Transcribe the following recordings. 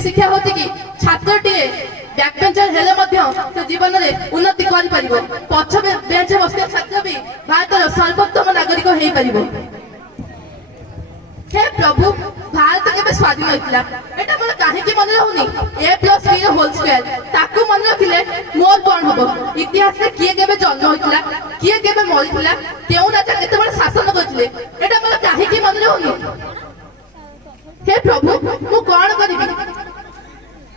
नୀति शिक्षा होती कि छात्रटी बैक बेंचर हेले मध्य जीवन में उन्नति कर पारिबो पछ बेंच बसते छात्र भी भारत सर्वोत्तम नागरिक हो पारिबो। हे प्रभु भारत केबे स्वाधीन होइतिला एटा मन काहे कि मन रहउनी a+b होल स्क्वायर ताकू मन रखिले मोर कोन हबो इतिहास रे किए केबे जन्म होइतिला किए केबे मरितिला केउ राजा केते बड़ शासन करथिले एटा मन काहे कि मन रहउनी। हे प्रभु मु कोन करिबि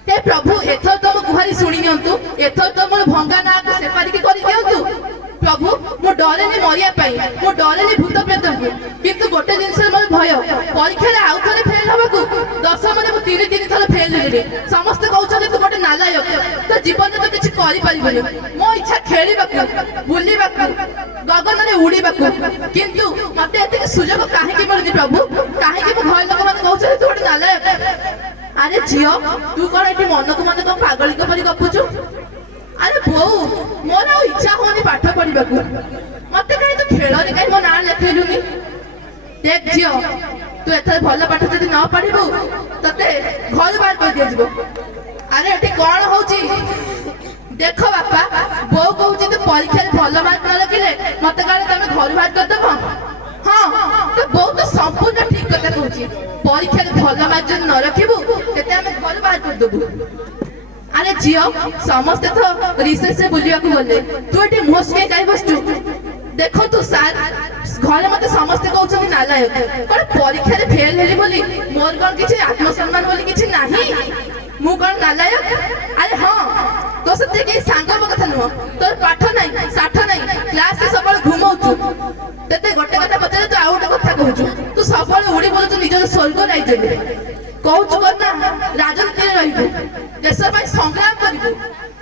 हे प्रभु एथर तो गुहारी सुनी नियंतु एथर तो मोर भंगा ना को सेपारी के करि दियंतु प्रभु मु डरेनी मरिया पाई मु डरेनी भूत प्रेत को किंतु गोटे जिनस मोर भय परीक्षा रे आउ थरे फेल हबकु 10 माने मु 3 थर फेल हेली समस्त कहउछले तू गोटे नालायक तो जीवन तो किछि करि परिबनी मो इच्छा खेलिबाकु बुलिबाकु गगन रे उड़ीबाकु किंतु मते एते सुजोग काहे कि मिलुनी प्रभु काहे कि मो घर लोक माने कहउछले तू गोटे नालायक। अरे झियो तू कोन एठी मन को मन तो पागल को परि गपुछु अरे बो मोर आ इच्छा होनी पाठ पढिबा को मते काहे तो खेल रे काहे मो ना लेखेलुनी देख जियो तू एथर भल पाठ जदि न पढिबो तते घर बाहर कर दिया जिवो। अरे एठी कोन होउची देखो बापा बो कहउची तो परीक्षा रे भल मार्क न रखिले मते काहे तमे घर बाहर कर देबो। हां तो बो तो संपूर्ण ठीक कथा कहउची परीक्षा रे भल मार्क जदि न रखिबो तते हमें घर बाहर कर देबो। अरे जियो समस्त तो रिसेस से बुलिया को बोले तू एटी मोसके काई बसचु देखो तू सार घरे मते समस्त कहउछन नालायक कोन परीक्षा रे फेल हेली बोली मोर कोन किछि आत्मसम्मान बोली किछि नाही मु कोन नालायक। अरे हां तो सते के सांगब कथा न तोर पाठ नाही साठ नाही क्लास से सबल घुमौछु तते गोटे कथा पछरे तू आउट कथा कहउछु तू सबल उडी बोलछु निज स्वर्ग राइज में कहउछु कथा राजनीति रे रहिबु देश में संग्राम करिबु।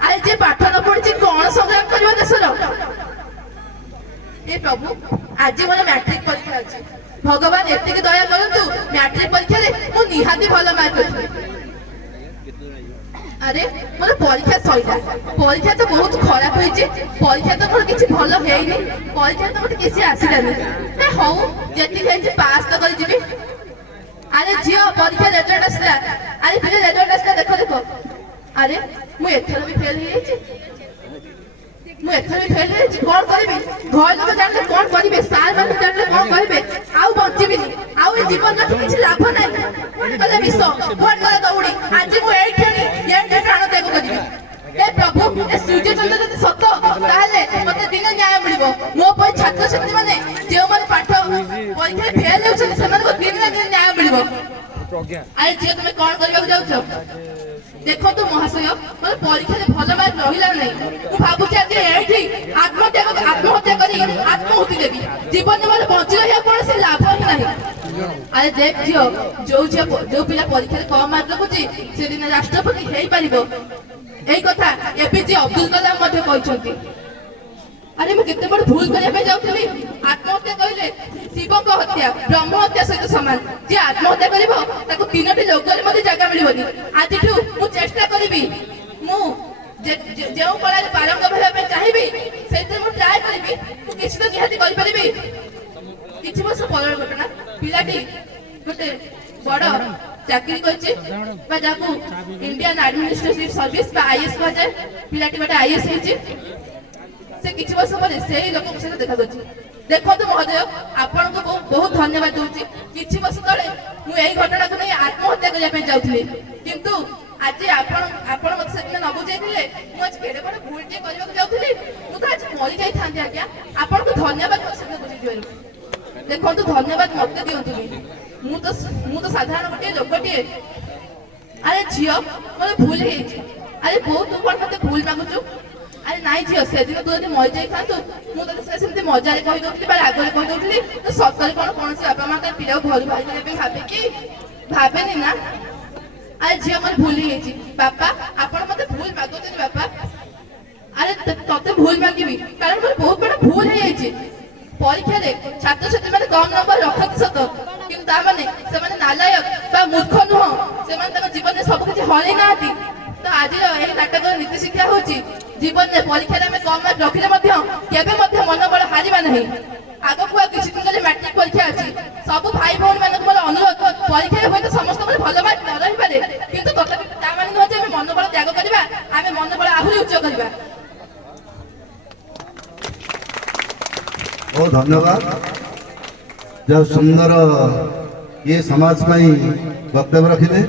अरे जे पाठ न पढ़ी कौन संग्राम करबो देशर। हे प्रभु आज मोर मैट्रिक परीक्षा अछि भगवान एते के दया करंतु मैट्रिक परीक्षा रे मु निहाती भलो मार्क करथि। अरे मोर परीक्षा सईला परीक्षा तो बहुत खराब होइछि परीक्षा तो मोर किछि भलो हेइनी परीक्षा तो मते किछि आसिलानी ए हौ जेति हेइछि पास तो करि जिबि। अरे झियो परीक्षा रिजल्ट आसला अरे फिर रिजल्ट आसला देखो देखो अरे मु एथर भी फेल हेइछि मु एथर भी फेल हेइछि कोन करबी घर लोक जानले कोन करिवे सार माने जानले कोन कहबे आउ बंचिबिनी आउ ए जीवन रे किछि लाभ नै कहले विश्व कोन कर दौड़ी आज मु एई खेनी एई प्राण त्याग करिबी। हे प्रभु ए सूर्य चंद्र जति सत ताले मते दिन न्याय मिलिबो मो पय छात्र छात्री माने जे माने पाठ परीक्षा फेल हेउछन समान को दिन न्याय मिलिबो। अरे जे तुमे कोन करबा जाउछो देखो तो महाशय मोर परीक्षा रे भल मार्क रहिला नै मु भाबु जे आज एठी आत्महत्या करी आत्महुति देबी जीवन में बंची रहिया कोन से लाभ ही नहीं। अरे देख जियो जो पिला परीक्षा रे कम मार्क रखुची से दिन राष्ट्रपति हेई परिबो एई कथा एपीजे अब्दुल कलाम मध्ये कहिसंती। अरे मैं केते बड़ भूल करिया पे जाउतली आत्महत्या कइले शिव को हत्या ब्रह्म हत्या सहित समान जे आत्महत्या करिवो ताको तीनोटी लोकरे मध्ये जागा मिलिबनी आजिठू मु चेष्टा करिबी मु जेउ कला रे पारंग भेला पे चाहिबी सेते मु ट्राई करिबी मु किछि तो निहाती करि परिबी। किछि वर्ष पर घटना पिलाटी गोटे बड़ चाकरी करछि बा जाकू इंडियन एडमिनिस्ट्रेटिव सर्विस बा आईएएस कहजे पिलाटी गोटे आईएएस हेछि से किछि वर्ष पर सेही लोक से देखा गछि। देखो तो महोदय आपन को बहुत धन्यवाद दूची किछि वर्ष तळे मु एई घटना को नै आत्महत्या करिया पे जाउथली किंतु आज आपन मत से न बुझैथिले मु आज केडे बड भूल जे करबा को जाउथली मु तो आज मरि जाई थांती आज्ञा आपन को धन्यवाद मत से बुझै दियरु। देखो तो धन्यवाद मते दियंतु मु तो साधारण गोटे लोकटिए। अरे झियो मोर भूल हेछि अरे बहुत तू कोन मते भूल मागुछु अरे नाइ झियो से दिन तू मरि जाई थांतु मु तो सेमते मजा रे कहि दउथली बा आगरे कहि दउथली तो सतरे कोन कोन से बापा मां का पिला घर भाई करे पे भाबे कि भाबेनी ना। अरे झियो मोर भूल हेछि बापा आपण मते भूल मागुछनी बापा। अरे तते भूल मागिबी कारण मोर बहुत बड़ भूल हेछि परीक्षा रे छात्र छात्री माने कम नंबर रखत सत किंतु ता माने से माने नालायक बा मूर्ख नुह से माने तम जीवन में सब किछि हलै नाती। तो आज एही नाटक नीति शिक्षा होछि जीवन में परीक्षा रे में कम मार्क रखिले मध्य केबे मध्य मनोबल हारिबा नहीं आगो को किछि दिन गले मैट्रिक परीक्षा अछि सब भाई भौणी मानक मोर अनुरोध परीक्षा रे होय तो समस्त भल मार्क न रहि पारे किंतु तथापि ଉଚ୍ଚ କରିବା। बहुत धन्यवाद। जब सुंदर ये समाज में वक्तव्य रखिले